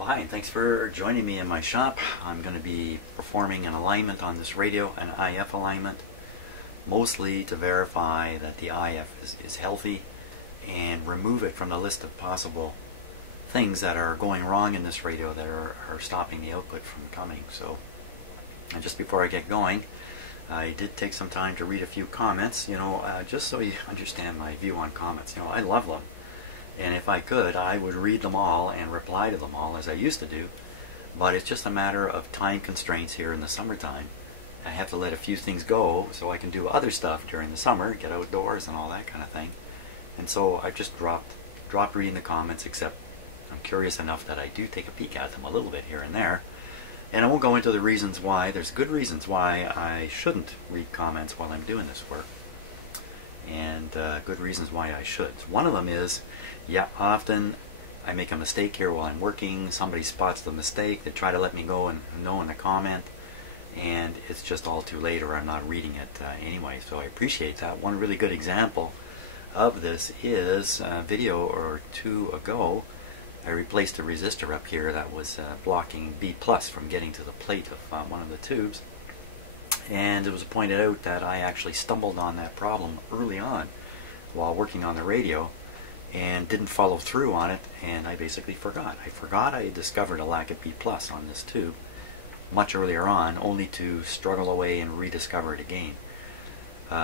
Well, hi, and thanks for joining me in my shop. I'm going to be performing an alignment on this radio, an IF alignment, mostly to verify that the IF is healthy and remove it from the list of possible things that are going wrong in this radio that are stopping the output from coming. So, and just before I get going, I did take some time to read a few comments, just so you understand my view on comments. I love them. And if I could, I would read them all and reply to them all as I used to do. But it's just a matter of time constraints here in the summertime. I have to let a few things go so I can do other stuff during the summer, get outdoors and all that kind of thing. And so I've just dropped reading the comments, except I'm curious enough that I do take a peek at them a little bit here and there. And I won't go into the reasons why. There's good reasons why I shouldn't read comments while I'm doing this work. And good reasons why I should. One of them is, often I make a mistake here while I'm working. Somebody spots the mistake. They try to let me go and know in a comment, and it's just all too late, or I'm not reading it anyway. So I appreciate that. One really good example of this is a video or two ago. I replaced a resistor up here that was blocking B+ from getting to the plate of one of the tubes. And it was pointed out that I actually stumbled on that problem early on while working on the radio and didn't follow through on it, and I basically forgot. I had discovered a lack of B+ on this tube much earlier on, only to struggle away and rediscover it again.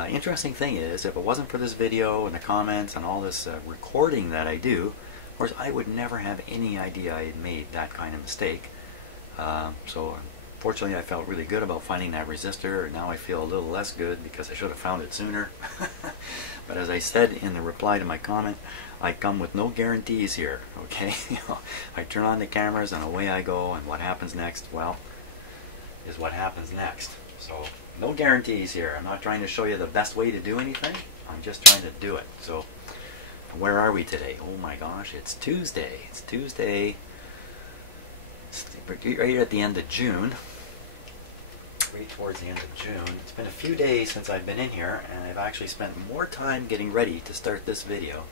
Interesting thing is, if it wasn't for this video and the comments and all this recording that I do, of course I would never have any idea I had made that kind of mistake. So fortunately I felt really good about finding that resistor. Now I feel a little less good because I should have found it sooner. But as I said in the reply to my comment, I come with no guarantees here, okay? I turn on the cameras and away I go, and what happens next, well, is what happens next. So no guarantees here. I'm not trying to show you the best way to do anything. I'm just trying to do it. So where are we today? Oh my gosh, it's Tuesday. It's Tuesday. We're right at the end of June. Right towards the end of June. It's been a few days since I've been in here, and I've actually spent more time getting ready to start this video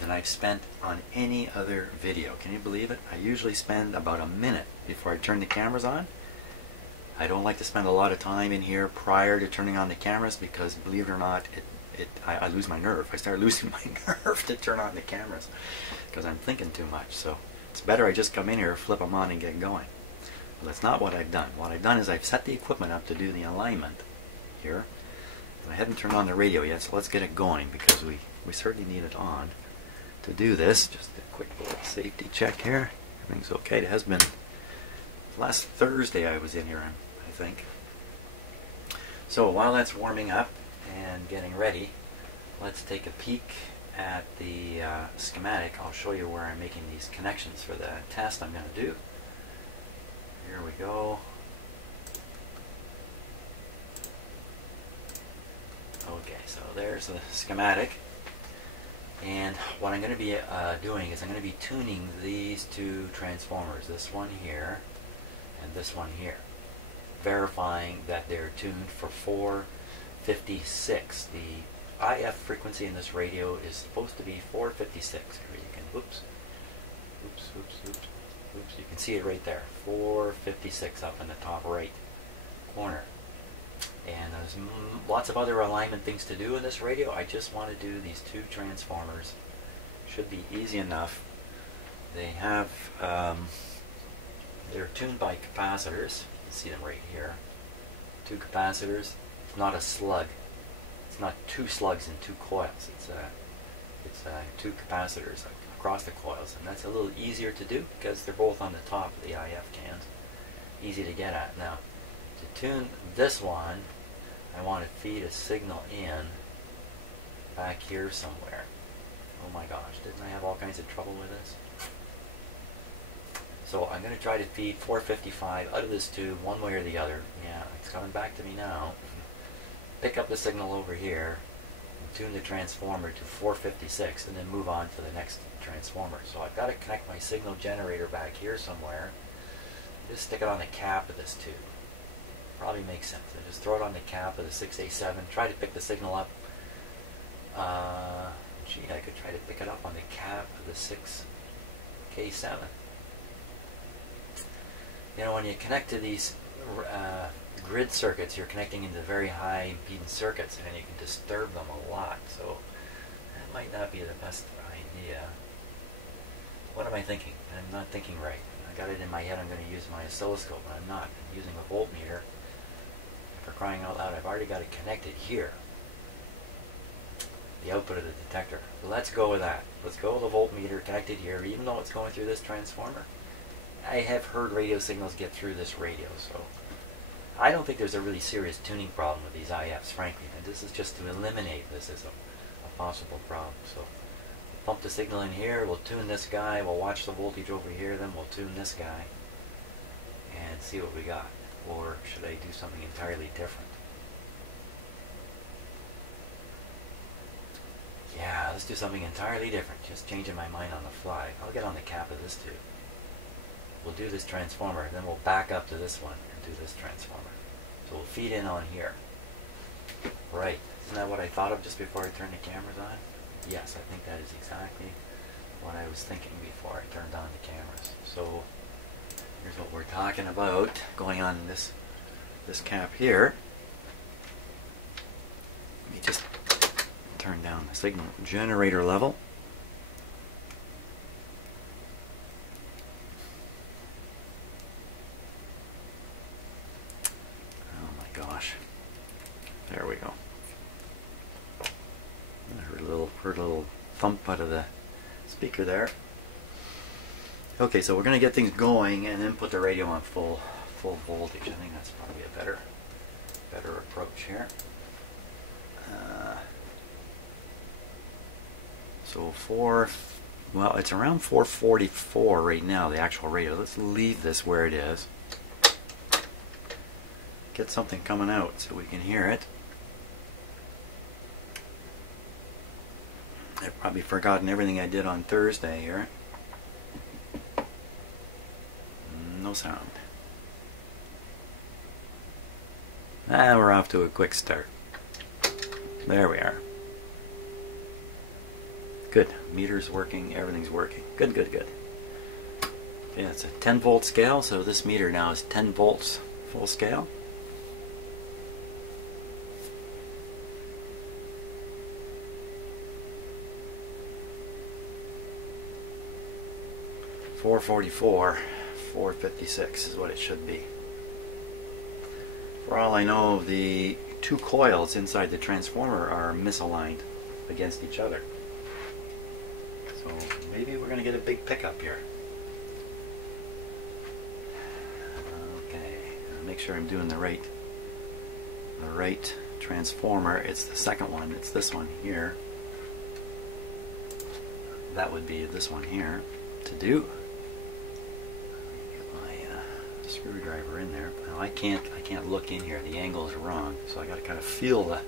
than I've spent on any other video. Can you believe it? I usually spend about a minute before I turn the cameras on. I don't like to spend a lot of time in here prior to turning on the cameras because, believe it or not, I lose my nerve. I start losing my nerve to turn on the cameras because I'm thinking too much. So it's better I just come in here, flip them on, and get going. But that's not what I've done. What I've done is I've set the equipment up to do the alignment here. And I haven't turned on the radio yet, so let's get it going because we certainly need it on to do this. Just a quick little safety check here. Everything's okay. It has been last Thursday I was in here, I think. So while that's warming up and getting ready, let's take a peek at the schematic. I'll show you where I'm making these connections for the test I'm going to do. Here we go. Okay, so there's the schematic. And what I'm going to be doing is I'm going to be tuning these two transformers, this one here and this one here, verifying that they're tuned for 456. The IF frequency in this radio is supposed to be 456. Here you can, oops, you can see it right there, 456 up in the top right corner. And there's lots of other alignment things to do in this radio. I just want to do these two transformers. Should be easy enough. They have, they're tuned by capacitors. You can see them right here. Two capacitors. It's not a slug. It's not two slugs and two coils. It's two capacitors across the coils, and that's a little easier to do because they're both on the top of the IF cans. Easy to get at. Now, to tune this one, I want to feed a signal in back here somewhere. Oh my gosh, didn't I have all kinds of trouble with this? So I'm going to try to feed 455 out of this tube one way or the other. Yeah, it's coming back to me now. Pick up the signal over here and tune the transformer to 456 and then move on to the next transformer. So I've got to connect my signal generator back here somewhere. Just stick it on the cap of this tube. Probably makes sense. I just throw it on the cap of the 6A7, try to pick the signal up. Gee, I could try to pick it up on the cap of the 6K7. You know, when you connect to these grid circuits, you're connecting into very high impedance circuits, and you can disturb them a lot. So that might not be the best idea. What am I thinking? I'm not thinking right. I got it in my head I'm going to use my oscilloscope, but I'm not. I'm using a voltmeter. For crying out loud, I've already got it connected here. The output of the detector. So let's go with that. Let's go with the voltmeter connected here, even though it's going through this transformer. I have heard radio signals get through this radio, so I don't think there's a really serious tuning problem with these IFs, frankly. And this is just to eliminate this as a possible problem. So we'll pump the signal in here, we'll tune this guy, we'll watch the voltage over here, then we'll tune this guy and see what we got. Or should I do something entirely different? Yeah, let's do something entirely different. Just changing my mind on the fly. I'll get on the cap of this tube. We'll do this transformer, then we'll back up to this one and do this transformer. So we'll feed in on here. Right. Isn't that what I thought of just before I turned the cameras on? Yes, I think that is exactly what I was thinking before I turned on the cameras. So here's what we're talking about going on in this cap here. Let me just turn down the signal generator level. Oh my gosh. There we go. I heard a little thump out of the speaker there. Okay, so we're going to get things going and then put the radio on full voltage. I think that's probably a better approach here. Well, it's around 444 right now, the actual radio. Let's leave this where it is. Get something coming out so we can hear it. I've probably forgotten everything I did on Thursday here. No sound. We're off to a quick start. There we are. Good. Meter's working, everything's working. Good, good, good. Okay, it's a 10 volt scale, so this meter now is 10 volts full scale. .444, 456 is what it should be. For all I know, the two coils inside the transformer are misaligned against each other. So maybe we're going to get a big pickup here. Okay, make sure I'm doing the right transformer. It's the second one. It's this one here. That would be this one here to do. Screwdriver in there. Now I can't look in here. The angle is wrong, so I got to kind of feel it.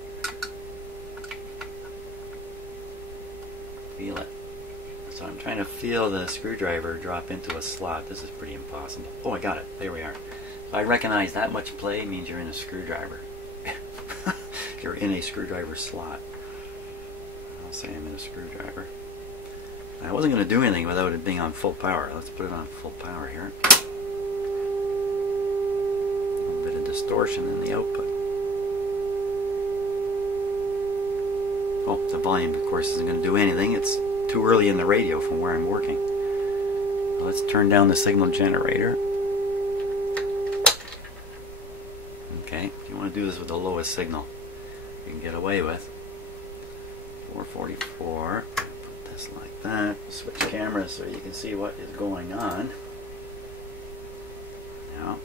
So I'm trying to feel the screwdriver drop into a slot. This is pretty impossible. Oh, I got it. There we are. So I recognize that much play means you're in a screwdriver. You're in a screwdriver slot. I'll say I'm in a screwdriver. I wasn't going to do anything without it being on full power. Let's put it on full power here. Distortion in the output. Oh, the volume, of course, isn't going to do anything. It's too early in the radio from where I'm working. So let's turn down the signal generator. Okay, if you want to do this with the lowest signal you can get away with. 444. Put this like that. Switch cameras so you can see what is going on. Now.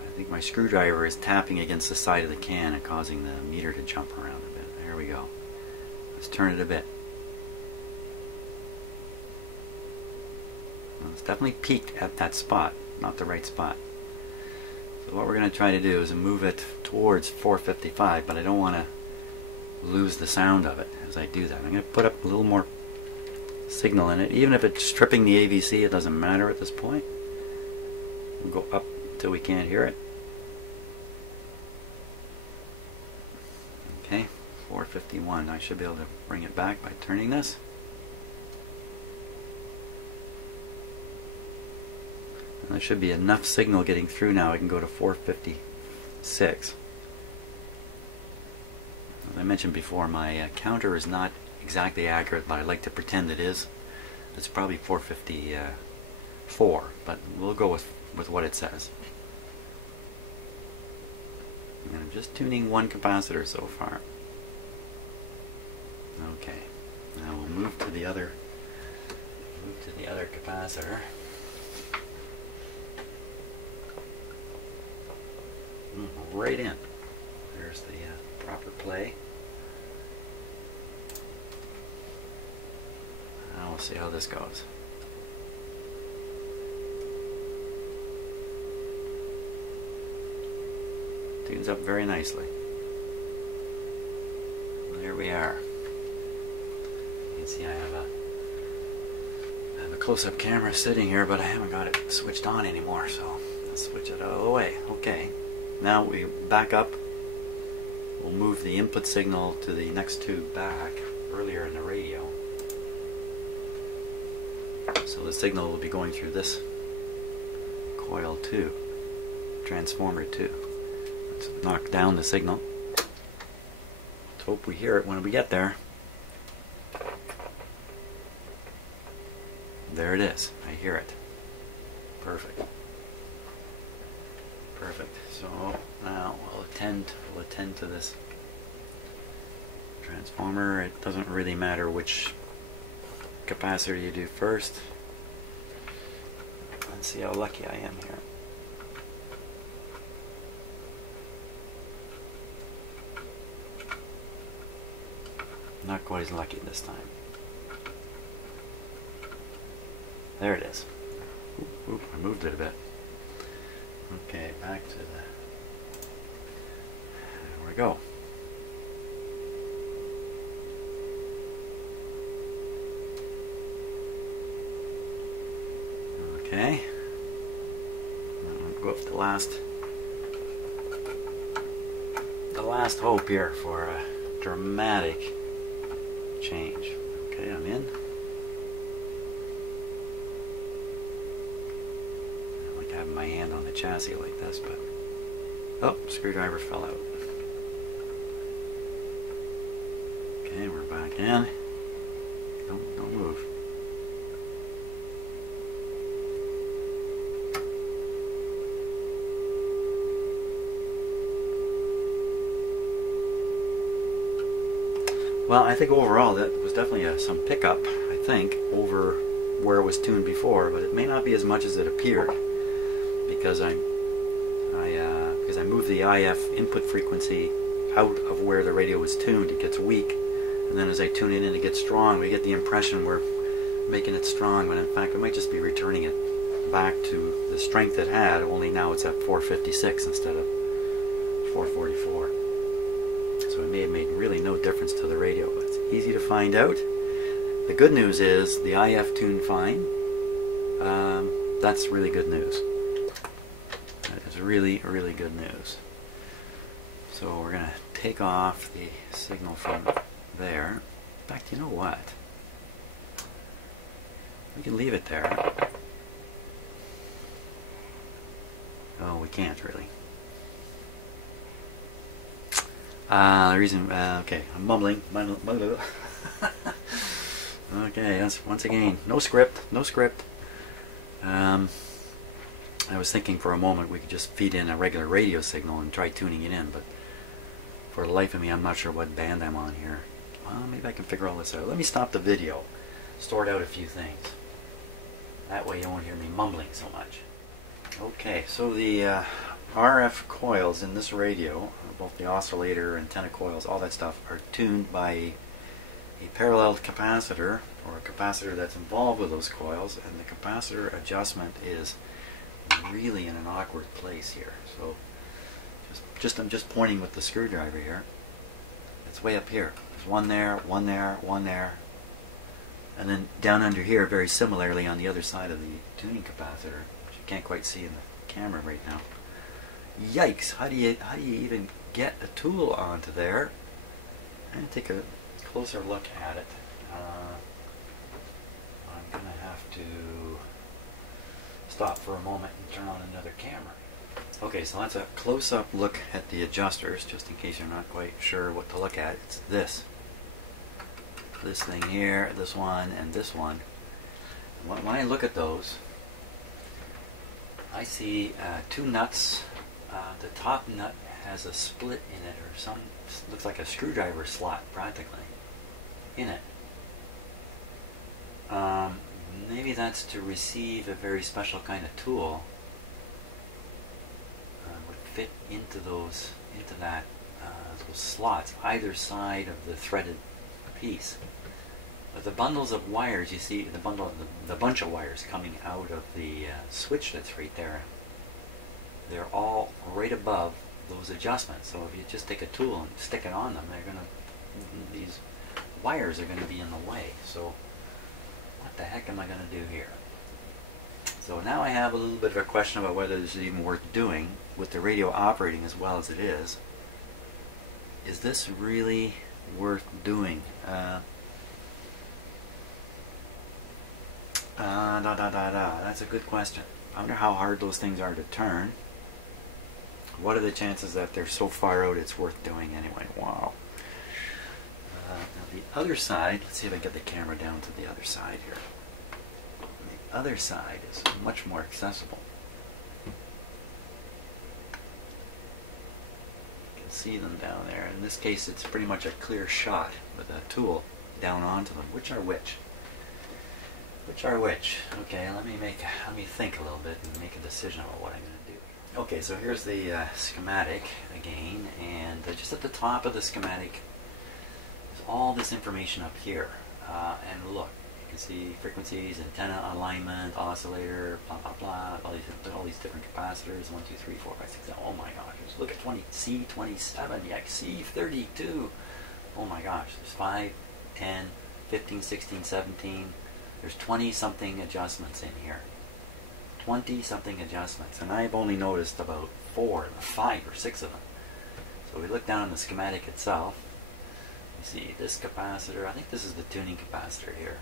I think my screwdriver is tapping against the side of the can and causing the meter to jump around a bit. There we go. Let's turn it a bit. Well, it's definitely peaked at that spot, not the right spot. So what we're going to try to do is move it towards 455, but I don't want to lose the sound of it as I do that. I'm going to put up a little more signal in it. Even if it's stripping the AVC, it doesn't matter at this point. We'll go up until we can't hear it. Okay, 451. I should be able to bring it back by turning this. And there should be enough signal getting through now. I can go to 456. As I mentioned before, my counter is not exactly accurate, but I like to pretend it is. It's probably 454, but we'll go with what it says. And I'm just tuning one capacitor so far. Okay, now we'll move to the other capacitor. Right in. There's the proper play. Now we'll see how this goes. Tunes up very nicely. There we are. You can see I have a close-up camera sitting here, but I haven't got it switched on anymore, so let's switch it out of the way. Okay. Now we back up. We'll move the input signal to the next tube back earlier in the radio. So the signal will be going through this coil 2, transformer 2. Let's knock down the signal. Let's hope we hear it when we get there. There it is. I hear it. Perfect. Perfect. So now we'll attend to this transformer. It doesn't really matter which capacitor you do first. Let's see how lucky I am here. Not quite as lucky this time. There it is. Oop, I moved it a bit. Okay, back to the... There we go. Okay. I'll go up to the last hope here for a dramatic change. Okay, I'm in. I like having my hand on the chassis like this, but oh, screwdriver fell out. Okay, we're back in. Don't move. Well, I think overall that was definitely some pickup, I think, over where it was tuned before, but it may not be as much as it appeared because I moved the IF input frequency out of where the radio was tuned. It gets weak, and then as I tune it in, it gets strong. We get the impression we're making it strong, but in fact, it might just be returning it back to the strength it had, only now it's at 456 instead of 444. So it may have made really no difference to the radio, but it's easy to find out. The good news is the IF tuned fine. That's really good news. That is really, really good news. So we're going to take off the signal from there. In fact, you know what? We can leave it there. Oh, we can't really. The reason, okay, I'm mumbling. Okay, that's once again, no script. I was thinking for a moment we could just feed in a regular radio signal and try tuning it in, but for the life of me, I'm not sure what band I'm on here. Well, maybe I can figure all this out. Let me stop the video, sort out a few things. That way you won't hear me mumbling so much. Okay, so the RF coils in this radio, both the oscillator, antenna coils, all that stuff, are tuned by a parallel capacitor, or a capacitor that's involved with those coils, and the capacitor adjustment is really in an awkward place here. So I'm just pointing with the screwdriver here. It's way up here. There's one there, and then down under here, very similarly on the other side of the tuning capacitor, which you can't quite see in the camera right now. Yikes! How do you even get a tool onto there and take a closer look at it. I'm going to have to stop for a moment and turn on another camera. Okay, so that's a close-up look at the adjusters, just in case you're not quite sure what to look at. It's this thing here, this one, and this one. When I look at those, I see two nuts. The top nut has a split in it, or some looks like a screwdriver slot practically in it. Maybe that's to receive a very special kind of tool. Would fit into those slots either side of the threaded piece. But the bundles of wires, you see the bunch of wires coming out of the switch that's right there. They're all right above those adjustments. So if you just take a tool and stick it on them, these wires are going to be in the way. So what the heck am I going to do here? So now I have a little bit of a question about whether this is even worth doing with the radio operating as well as it is. Is this really worth doing? That's a good question. I wonder how hard those things are to turn. What are the chances that they're so far out it's worth doing anyway? Wow. Now the other side, let's see if I can get the camera down to the other side here. The other side is much more accessible. You can see them down there. In this case, it's pretty much a clear shot with a tool down onto them. Which are which? Which are which? Okay, let me think a little bit and make a decision about what I'm going to do. Okay, so here's the schematic again, and just at the top of the schematic is all this information up here. And look, you can see frequencies, antenna alignment, oscillator, blah blah blah, all these different capacitors. 1, 2, 3, 4, 5, 6, 7. Oh my gosh! Look at C27, yeah, C32. Oh my gosh! There's 5, 10, 15, 16, 17. There's 20-something adjustments in here. 20-something adjustments, and I've only noticed about 5 or 6 of them. So we look down on the schematic itself. You see this capacitor. I think this is the tuning capacitor here.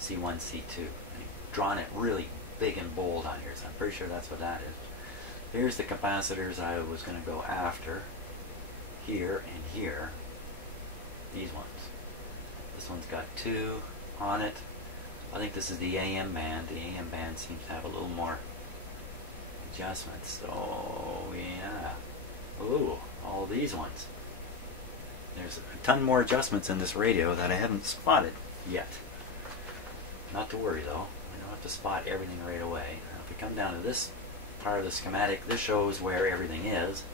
C1, C2. I've drawn it really big and bold on here, so I'm pretty sure that's what that is. Here's the capacitors I was going to go after. Here and here. These ones. This one's got 2 on it. I think this is the AM band. The AM band seems to have a little more adjustments. So yeah. Ooh, all these ones. There's a ton more adjustments in this radio that I haven't spotted yet. Not to worry though. I don't have to spot everything right away. Now, if we come down to this part of the schematic, this shows where everything is.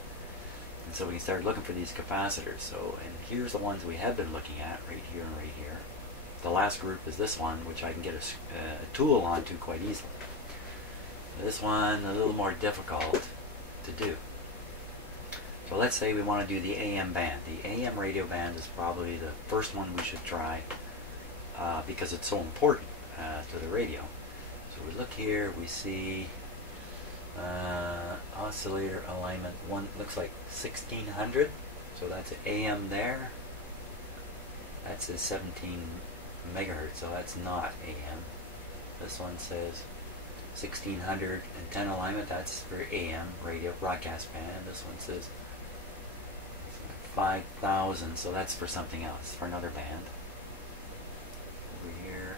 And so we can start looking for these capacitors. So, and here's the ones we have been looking at, right here and right here. The last group is this one, which I can get a tool onto quite easily. This one, a little more difficult to do. So let's say we want to do the AM band. The AM radio band is probably the first one we should try because it's so important to the radio. So we look here, we see oscillator alignment, one looks like 1600. So that's AM there. That says 17 megahertz, so that's not AM. This one says 1600 antenna alignment, that's for AM radio broadcast band. This one says 5000, so that's for something else, for another band. Over here,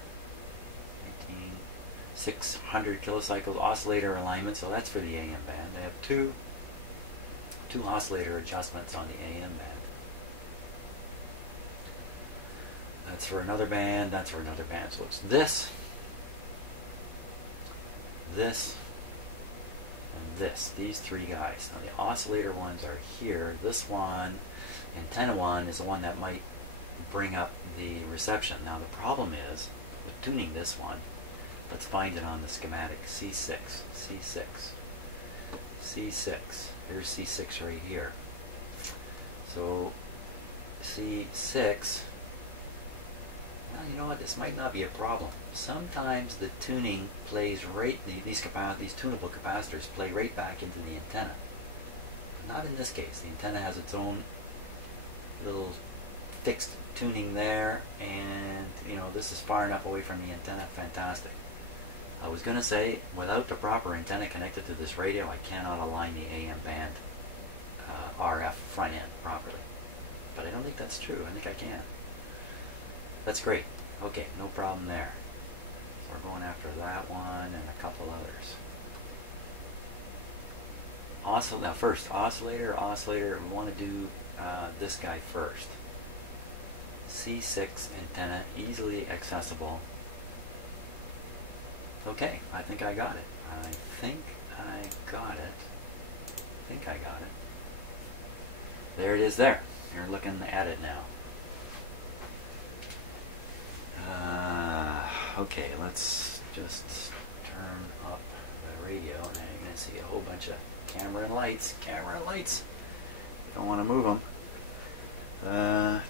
600 kilocycles oscillator alignment, so that's for the AM band. They have two oscillator adjustments on the AM band. That's for another band, that's for another band. So it's this, and this. These 3 guys. Now the oscillator ones are here. This one, antenna one, is the one that might bring up the reception. Now the problem is, with tuning this one, let's find it on the schematic. C6, C6, C6. Here's C6 right here. So C6, well, you know what, this might not be a problem. Sometimes the tuning plays right, these tunable capacitors play right back into the antenna. But not in this case. The antenna has its own little fixed tuning there, and you know, this is far enough away from the antenna. Fantastic. I was going to say, without the proper antenna connected to this radio, I cannot align the AM band RF front end properly. But I don't think that's true. I think I can. That's great. Okay, no problem there. So we're going after that one and a couple others. Now first, oscillator. We want to do this guy first. C6 antenna, easily accessible. Okay, I think I got it. I think I got it. There it is there. You're looking at it now. Okay, let's just turn up the radio. Now you're going to see a whole bunch of camera and lights. You don't want to move them.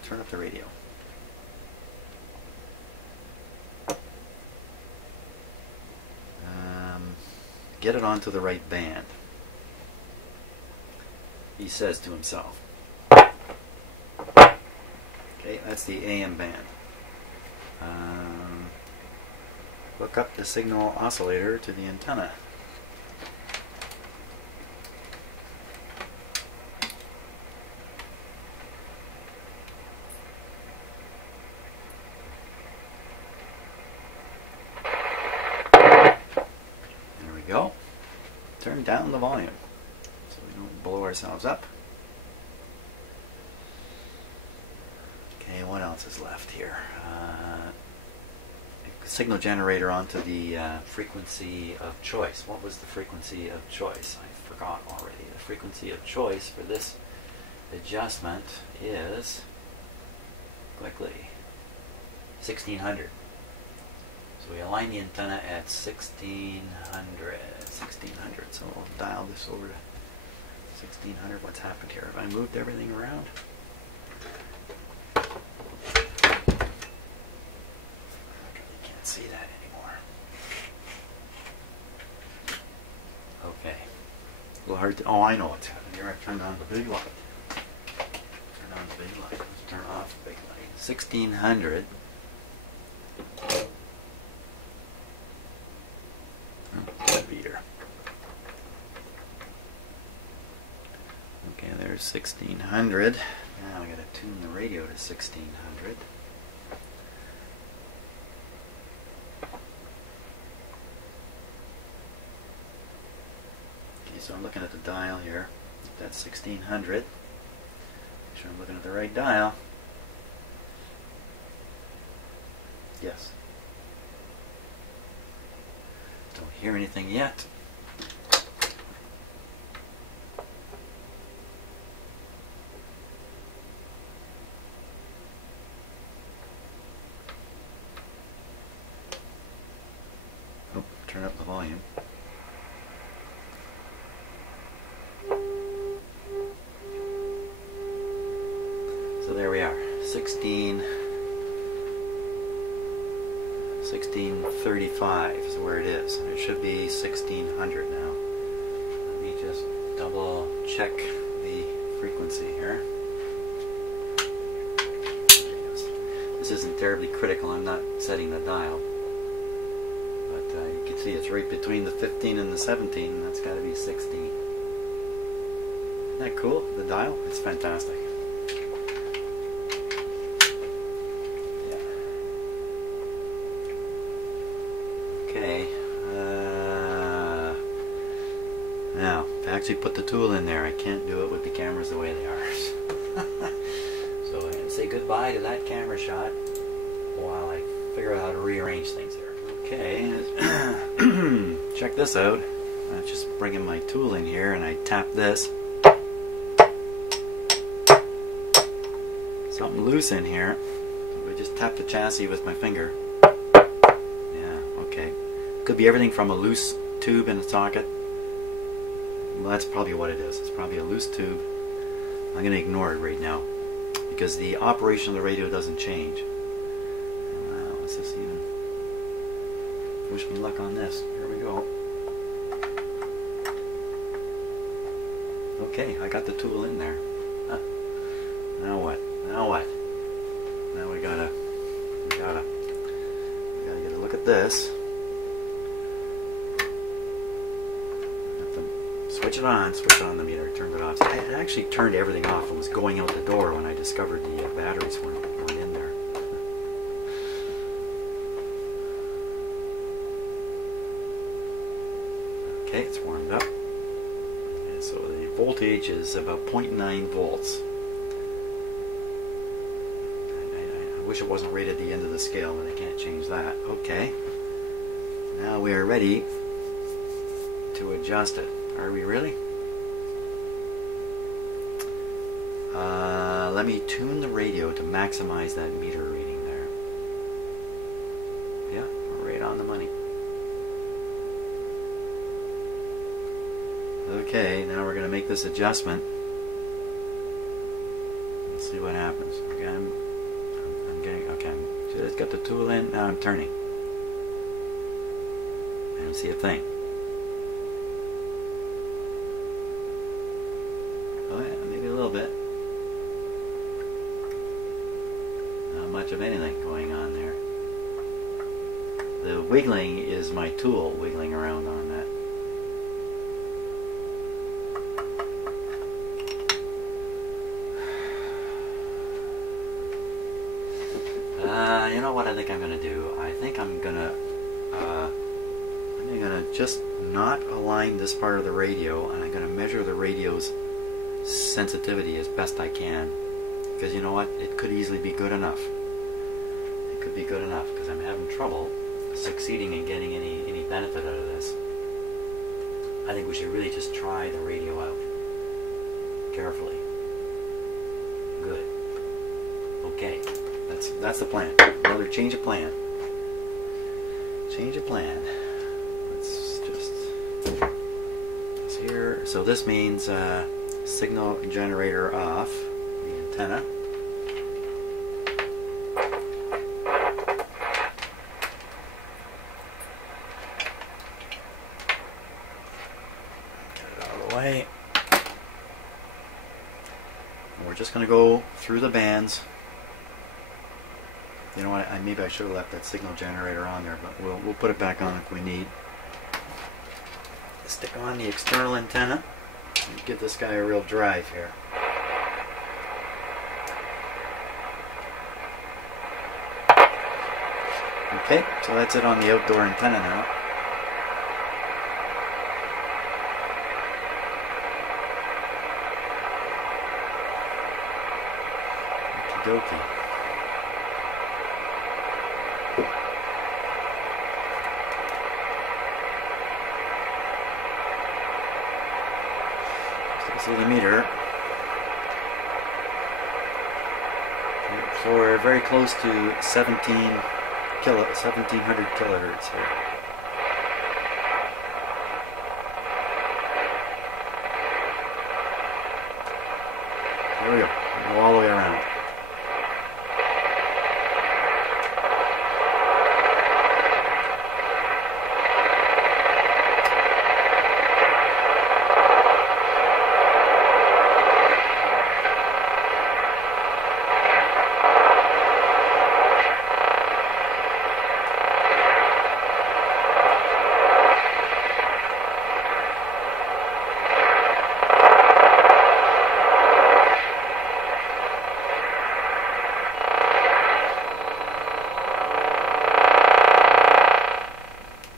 Turn up the radio. Get it onto the right band. He says to himself. Okay, that's the AM band. Hook up the signal oscillator to the antenna. There we go. Turn down the volume so we don't blow ourselves up. Okay, what else is left here? Signal generator onto the frequency of choice. What was the frequency of choice? I forgot already. The frequency of choice for this adjustment is, quickly, 1600. So we align the antenna at 1600. So we'll dial this over to 1600. What's happened here? Have I moved everything around? See that anymore. Okay. A little hard to. Oh, I know what's happening here. I turned on the big light. Turn on the big light. Let's turn off the big light. 1600. Meter. Okay, there's 1600. Now I gotta tune the radio to 1600. So I'm looking at the dial here. That's 1600. Make sure I'm looking at the right dial. Yes. Don't hear anything yet. Oh, turn up the volume. So there we are, 1635 is where it is. It should be 1600 now. Let me just double check the frequency here. This isn't terribly critical, I'm not setting the dial. But you can see it's right between the 15 and the 17, and that's got to be 16. Isn't that cool, the dial? It's fantastic. Okay, now to actually put the tool in there, I can't do it with the cameras the way they are. So I'm going to say goodbye to that camera shot while I figure out how to rearrange things here. Okay, check this out. I'm just bringing my tool in here and I tap this. Something loose in here. So I just tap the chassis with my finger. Could be everything from a loose tube in a socket. Well, that's probably what it is. It's probably a loose tube. I'm going to ignore it right now because the operation of the radio doesn't change. Wow, what's this even? Wish me luck on this. Here we go. Okay, I got the tool in there. Now what? Now what? with this. Switch it on the meter, turned it off. I actually turned everything off and was going out the door when I discovered the batteries weren't in there. Okay, it's warmed up. And so the voltage is about 0.9 volts. I wish it wasn't right at the end of the scale, but I can't change that. Okay. Now we are ready to adjust it. Are we really? Let me tune the radio to maximize that meter reading there. Yeah, we're right on the money. Okay, now we're going to make this adjustment. Let's see what happens. Okay, I'm just got the tool in, now I'm turning. I don't see a thing. Oh yeah, maybe a little bit. Not much of anything going on there. The wiggling is my tool wiggling around on that. You know what I think I'm going to do? I think I'm going to just not align this part of the radio, and I'm going to measure the radio's sensitivity as best I can, because you know what, it could easily be good enough. It could be good enough, because I'm having trouble succeeding in getting any benefit out of this. I think we should really just try the radio out carefully. Good. Okay, that's the plan. Another change of plan. Change of plan. Let's just here. So this means signal generator off, the antenna. Get it out of the way. And we're just going to go through the bands. You know what, maybe I should have left that signal generator on there, but we'll put it back on if we need. Stick on the external antenna. Give this guy a real drive here. Okay, so that's it on the outdoor antenna now. Okie dokie. So the meter, so we're very close to 1700 kilohertz here. There we go. We'll go all the way around.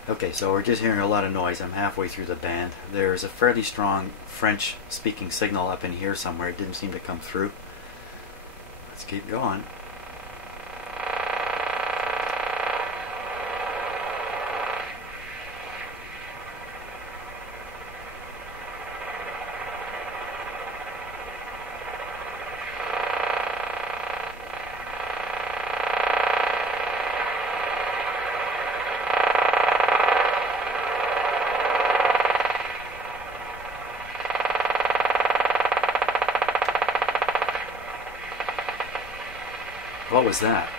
Okay, so we're just hearing a lot of noise. I'm halfway through the band. There's a fairly strong French-speaking signal up in here somewhere. It didn't seem to come through. Let's keep going. What was that?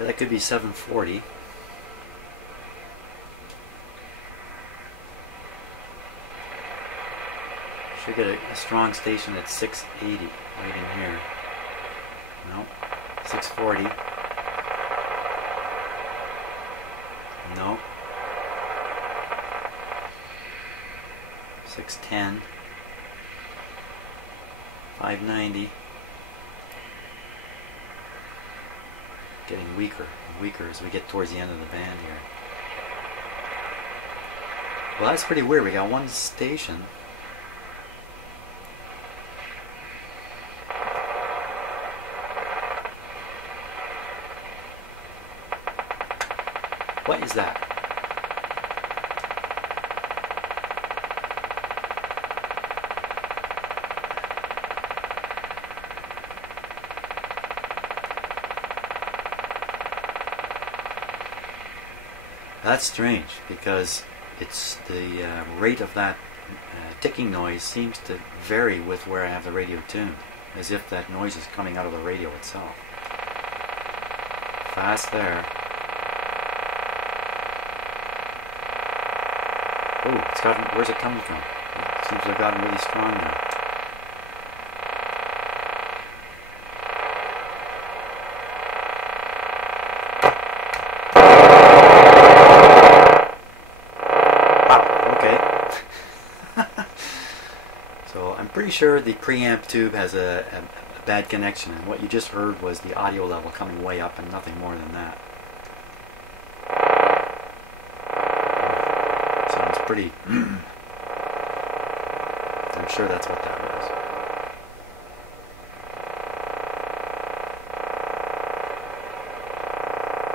That could be 740. Should get a strong station at 680 right in here. Nope. 640. Nope. 610. 590. Getting weaker and weaker as we get towards the end of the band here. Well, that's pretty weird. We got one station. What is that? That's strange, because it's the rate of that ticking noise seems to vary with where I have the radio tuned, as if that noise is coming out of the radio itself. Fast there. Oh, it's gotten, where's it coming from? It seems to have gotten really strong now. Pretty sure the preamp tube has a bad connection, and what you just heard was the audio level coming way up and nothing more than that. Sounds pretty... I'm sure that's what that was.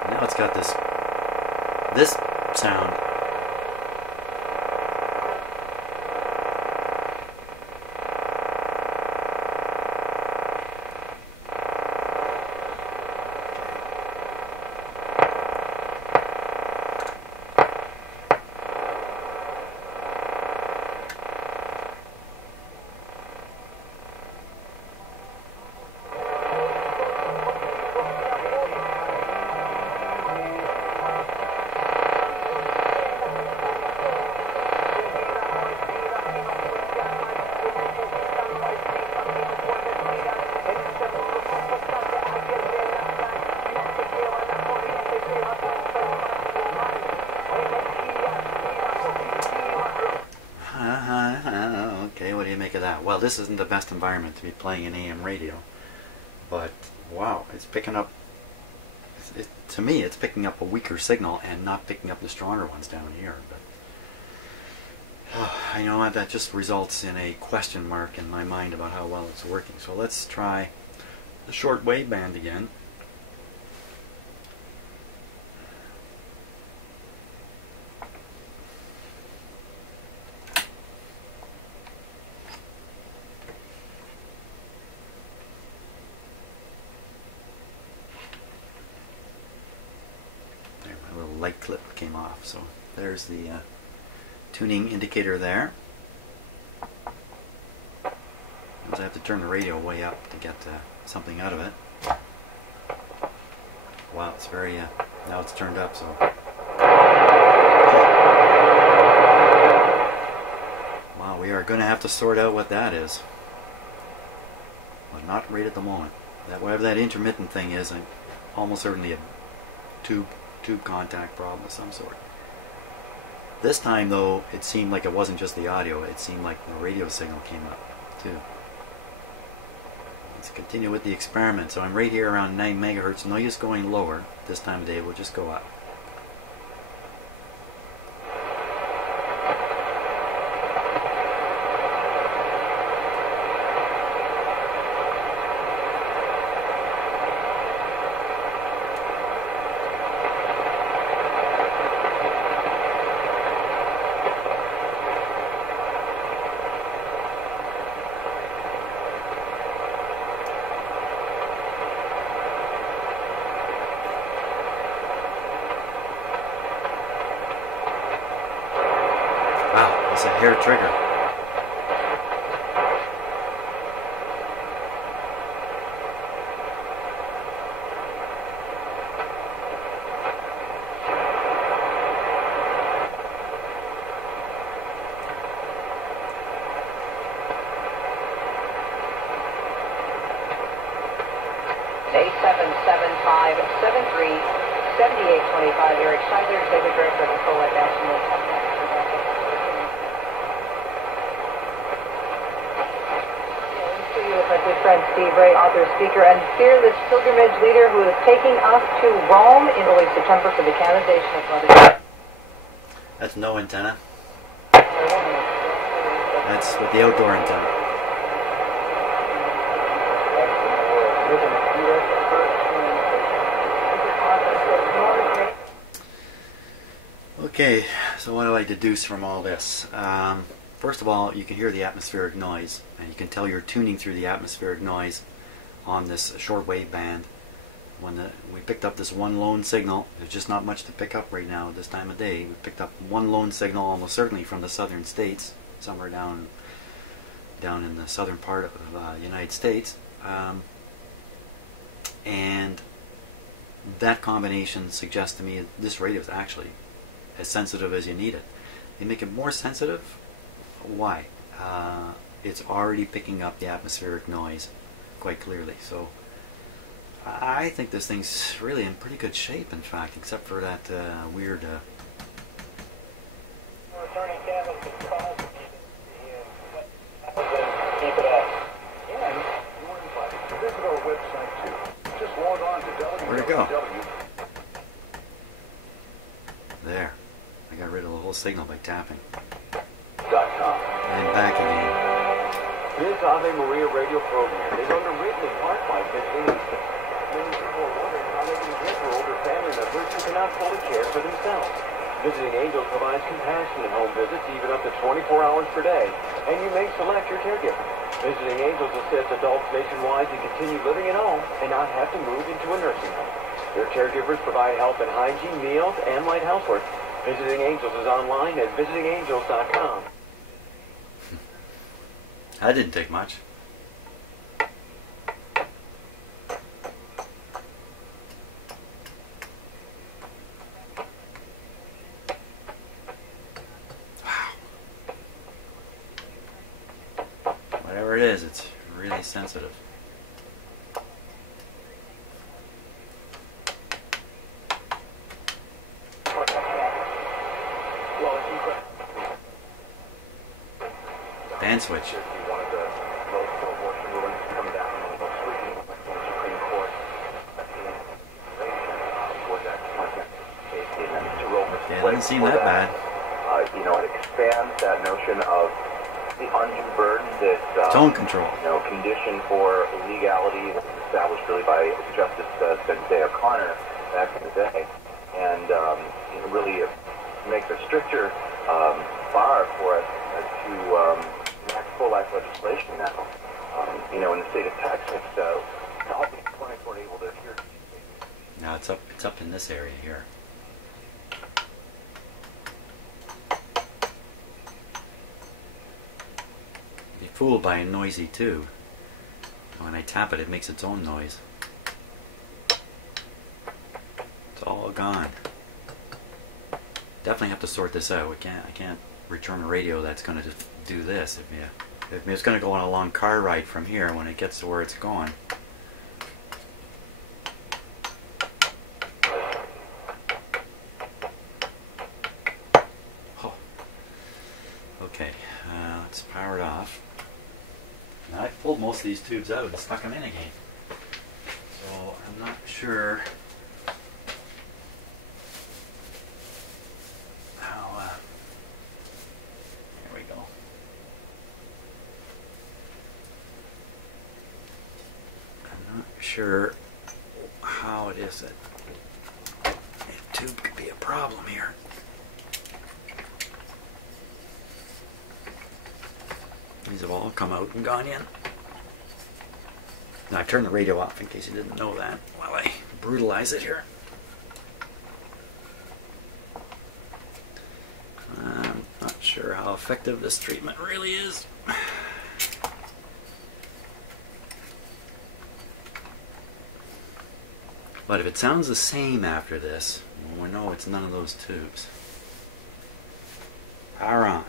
Now it's got this sound. Okay, what do you make of that? Well, this isn't the best environment to be playing an AM radio, but wow, it's picking up, to me it's picking up a weaker signal and not picking up the stronger ones down here. But I know that just results in a question mark in my mind about how well it's working. So let's try the shortwave band again. Light clip came off, so there's the tuning indicator there. I have to turn the radio way up to get something out of it. Wow, it's very now it's turned up, so wow, we are going to have to sort out what that is, but not right at the moment. That whatever that intermittent thing is, I'm almost certainly a tube contact problem of some sort. This time though, it seemed like it wasn't just the audio, it seemed like the radio signal came up too. Let's continue with the experiment. So I'm right here around 9 megahertz, no use going lower this time of day, we'll just go up. It's a hair trigger. Eric Scheidler, Executive Director of the Full-Light National with my good friend Steve Ray, author, speaker, and fearless pilgrimage leader who is taking us to Rome in early September for the canonization of Mother. That's no antenna. That's with the outdoor antenna. Okay, so what do I deduce from all this? First of all, you can hear the atmospheric noise, and you can tell you're tuning through the atmospheric noise on this shortwave band. When we picked up this one lone signal, there's just not much to pick up right now at this time of day. We picked up one lone signal, almost certainly from the southern states, somewhere down in the southern part of the United States, and that combination suggests to me that this radio is actually as sensitive as you need it. They make it more sensitive. Why? It's already picking up the atmospheric noise quite clearly. So I think this thing's really in pretty good shape, in fact, except for that weird... Where'd it go? There. I got rid of the whole signal by tapping. And back again. This Ave Maria radio program is underwritten in part by Visiting Angels. Many people are wondering how they can care for older family members who cannot fully care for themselves. Visiting Angels provides compassionate home visits even up to 24 hours per day, and you may select your caregiver. Visiting Angels assists adults nationwide to continue living at home and not have to move into a nursing home. Their caregivers provide help in hygiene, meals, and light housework. Visiting Angels is online at visitingangels.com. That didn't take much. Wow. Whatever it is, it's really sensitive. Band switch. Yeah, it doesn't seem that bad. It expands that notion of the undue burden that tone control. Condition for legality that was established really by Justice Benedict O'Connor back in the day, and it really makes a stricter bar for us to enact full life legislation now. In the state of Texas, all these clients weren't able to hear. No, it's up in this area here. Be fooled by a noisy tube. When I tap it, it makes its own noise. It's all gone. Definitely have to sort this out. I can't return a radio that's going to do this. If it's going to go on a long car ride from here when it gets to where it's going. Oh. Okay, let's power it off. Now I pulled most of these tubes out and stuck them in again. So I'm not sure how, there we go. I'm not sure how it is that a tube could be a problem here. These have all come out and gone in. Now I turned the radio off in case you didn't know that while I brutalize it here. I'm not sure how effective this treatment really is. But if it sounds the same after this, we know it's none of those tubes. Power on.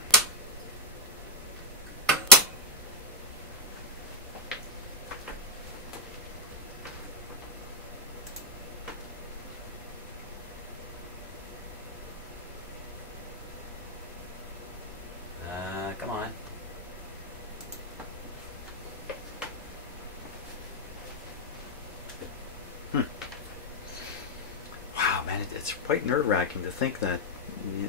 it's quite nerve-wracking to think that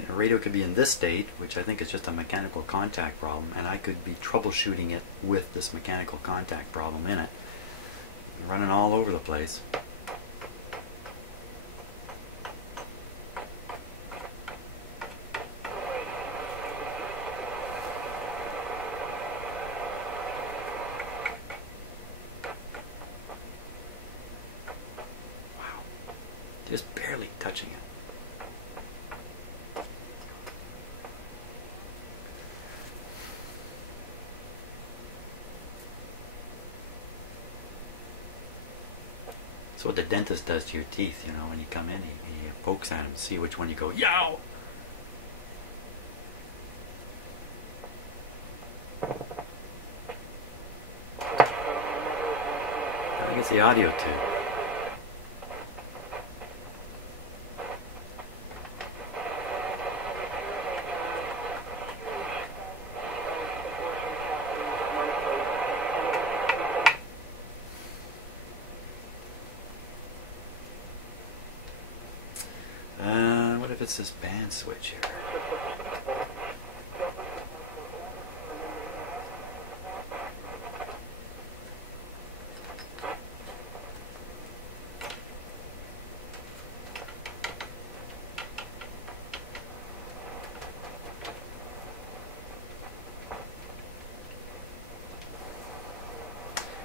a radio could be in this state, which I think is just a mechanical contact problem, and I could be troubleshooting it with this mechanical contact problem in it, running all over the place. Wow, just barely touching it. That's what the dentist does to your teeth, you know, when you come in, he pokes at them to see which one you go, yow! I think it's the audio tube. What if it's this band switch here?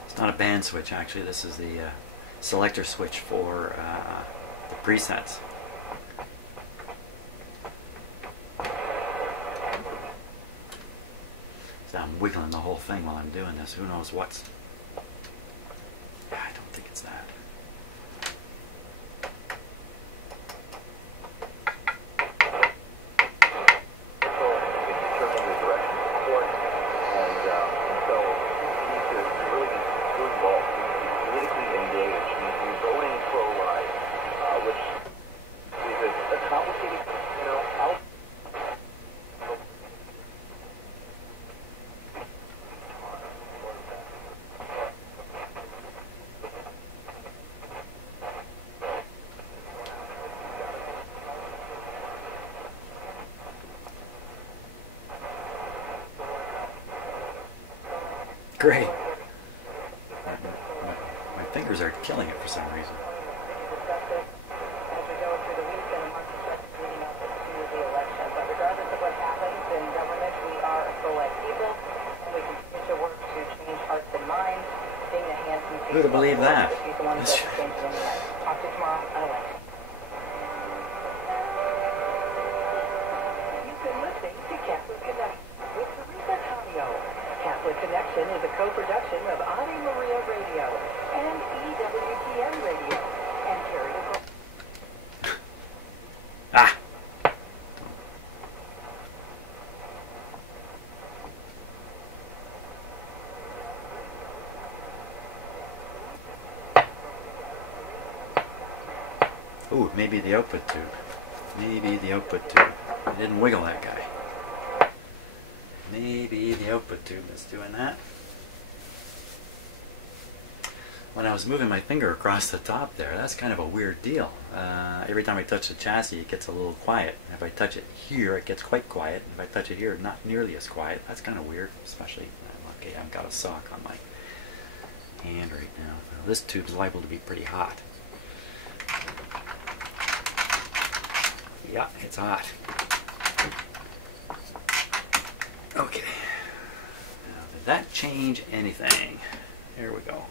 It's not a band switch, actually. This is the selector switch for the presets. So I'm wiggling the whole thing while I'm doing this. Who knows what's... I don't think it's that. Great. My fingers are killing it for some reason. As we go through the week and the months leading up to the election. But regardless of what happens in government, we are a pro-life people, and we continue to work to change hearts and minds, being the hands and feet. Who would believe that? He's the one who doesn't change it in the end. Talk to you tomorrow on election. You've been listening to Catholic Connection with Teresa Cameo. Catholic Connection is a co-production of Ave Maria Radio and EWTN Radio and carried across. Ah! Ooh, maybe the output tube. Maybe the output tube. I didn't wiggle that guy. Maybe the output tube is doing that. When I was moving my finger across the top there, that's kind of a weird deal. Every time I touch the chassis, it gets a little quiet. If I touch it here, it gets quite quiet. If I touch it here, not nearly as quiet. That's kind of weird, especially, okay, I've got a sock on my hand right now. This tube's liable to be pretty hot. Yeah, it's hot. Okay. Now, did that change anything? Here we go.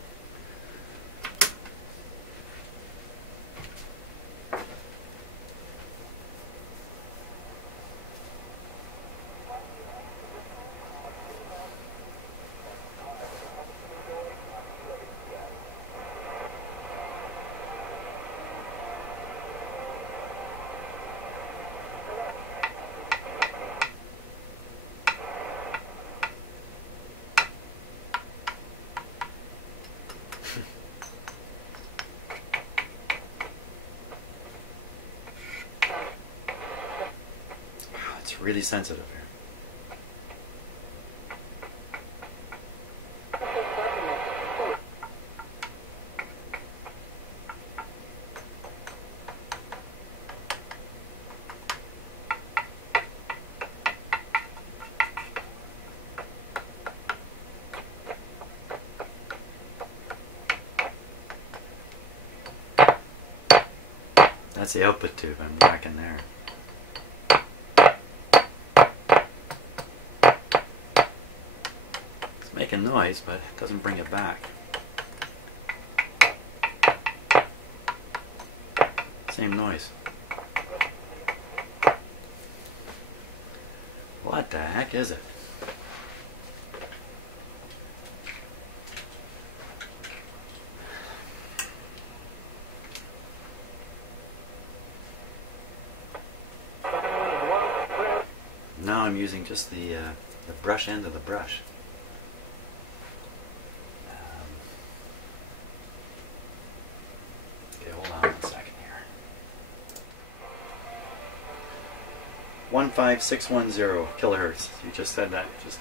Really sensitive here. That's the output tube. I'm back in there. It's making noise, but it doesn't bring it back. Same noise. What the heck is it? Now I'm using just the brush end of the brush. Okay, hold on 1 second here. 15610 kilohertz. You just said that. Just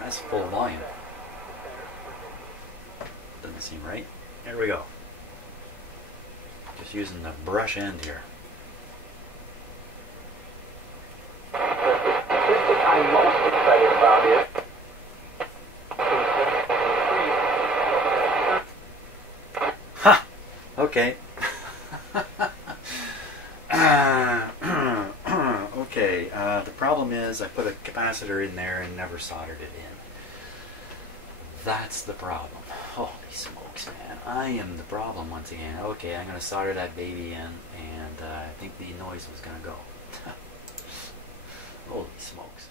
that's full volume. Doesn't seem right. Here we go. Just using the brush end here. The statistic I'm most excited about is Ha! Okay. Okay, the problem is I put a capacitor in there and never soldered it in. That's the problem. Holy smokes, man. I am the problem once again. Okay, I'm going to solder that baby in, and I think the noise was going to go. Holy smokes.